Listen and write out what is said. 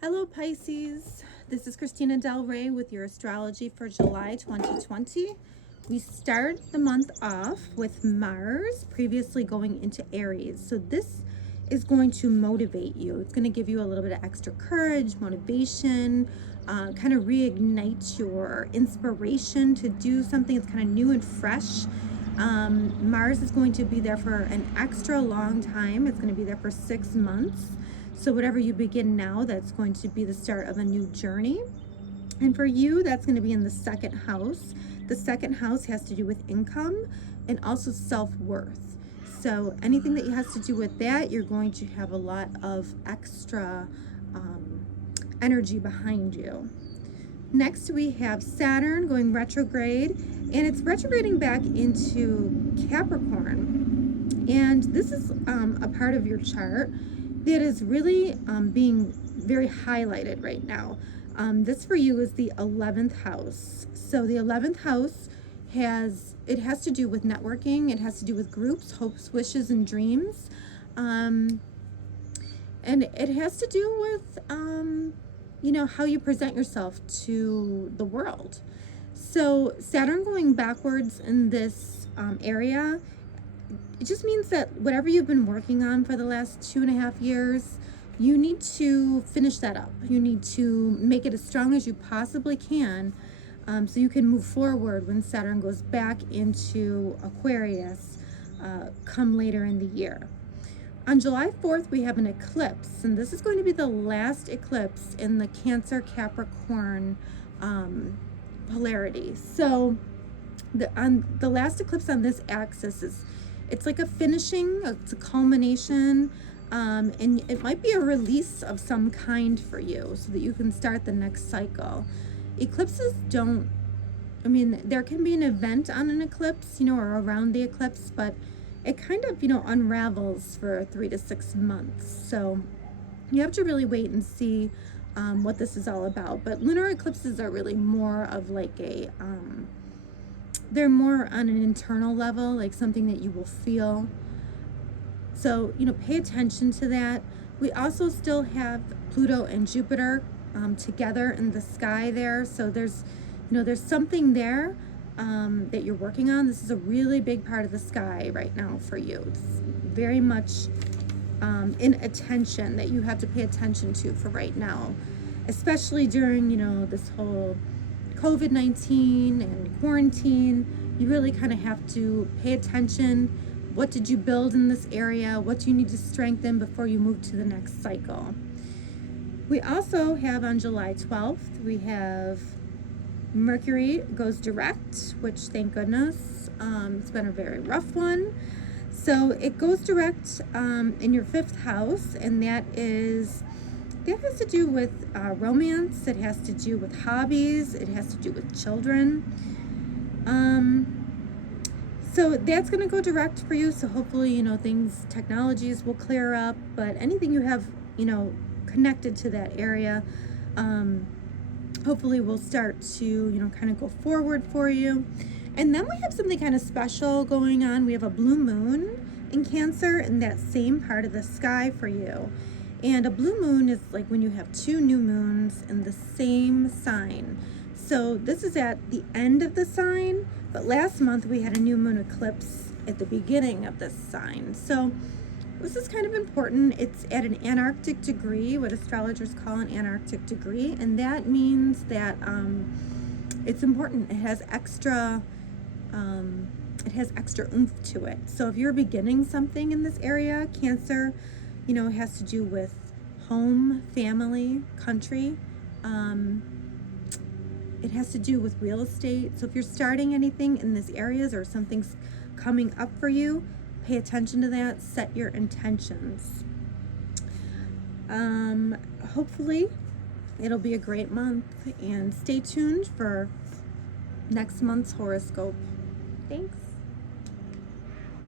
Hello Pisces, this is Christina Del Rey with your astrology for July 2020. We start the month off with Mars previously going into Aries. So this is going to motivate you. It's going to give you a little bit of extra courage, motivation, kind of reignite your inspiration to do something that's kind of new and fresh. Mars is going to be there for an extra long time. It's going to be there for 6 months. So whatever you begin now, that's going to be the start of a new journey. And for you, that's going to be in the second house. The second house has to do with income and also self-worth. So anything that has to do with that, you're going to have a lot of extra energy behind you. Next, we have Saturn going retrograde, and it's retrograding back into Capricorn. And this is a part of your chart that is really being very highlighted right now. This for you is the 11th house. So the 11th house has to do with networking. It has to do with groups, hopes, wishes, and dreams. And it has to do with, how you present yourself to the world. So Saturn going backwards in this area, it just means that whatever you've been working on for the last 2.5 years, you need to finish that up. You need to make it as strong as you possibly can, so you can move forward when Saturn goes back into Aquarius come later in the year. On July 4th, we have an eclipse, and this is going to be the last eclipse in the Cancer-Capricorn polarity. So the last eclipse on this axis it's like a finishing, it's a culmination, and it might be a release of some kind for you so that you can start the next cycle. Eclipses there can be an event on an eclipse, or around the eclipse, but it kind of, unravels for 3 to 6 months. So you have to really wait and see what this is all about. But lunar eclipses are really more of like they're more on an internal level, like something that you will feel. So, pay attention to that. We also still have Pluto and Jupiter together in the sky there. So there's something there that you're working on. This is a really big part of the sky right now for you. It's very much in attention that you have to pay attention to for right now, especially during, this whole COVID-19 and quarantine. You really kind of have to pay attention. What did you build in this area? What do you need to strengthen before you move to the next cycle? We also have on July 12th, we have Mercury goes direct, which thank goodness. It's been a very rough one. So it goes direct in your 5th house, and that has to do with romance. It has to do with hobbies. It has to do with children. So that's going to go direct for you. So hopefully, technologies will clear up, but anything you have, connected to that area, hopefully will start to, kind of go forward for you. And then we have something kind of special going on. We have a blue moon in Cancer in that same part of the sky for you. And a blue moon is like when you have 2 new moons in the same sign. So this is at the end of the sign, but last month we had a new moon eclipse at the beginning of this sign. So this is kind of important. It's at an Antarctic degree, what astrologers call an Antarctic degree, and that means that it's important. It has extra oomph to it. So if you're beginning something in this area, Cancer, it has to do with home, family, country. It has to do with real estate. So if you're starting anything in these areas or something's coming up for you, pay attention to that. Set your intentions. Hopefully it'll be a great month, and stay tuned for next month's horoscope. Thanks.